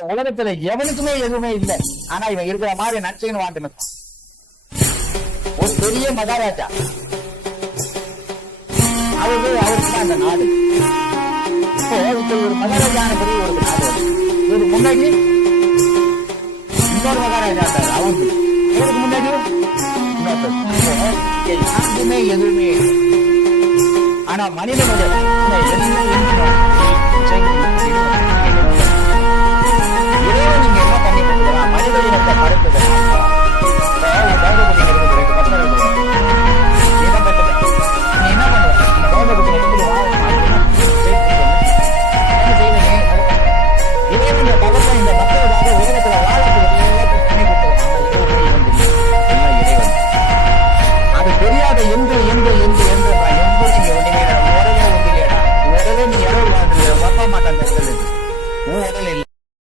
உலகத்துல எவனுக்குமே எதுவுமே இல்லை ஆனா இவன் இருக்கிற மாதிரி நடிச்சுன்னு வாழ்ந்துன்னு ஒரு பெரிய மகாராஜா அவரு அவருக்கு அந்த நாடு ஒரு மகாராஜான பெரிய ஒரு நாடு வருது. முன்னாடி இன்னொரு மகாராஜா இருந்தாரு அவங்க இவருக்கு முன்னாடி இன்னொருத்தர். யாருக்குமே எதுவுமே இல்லை. ஆனா மனிதனுடைய 我来这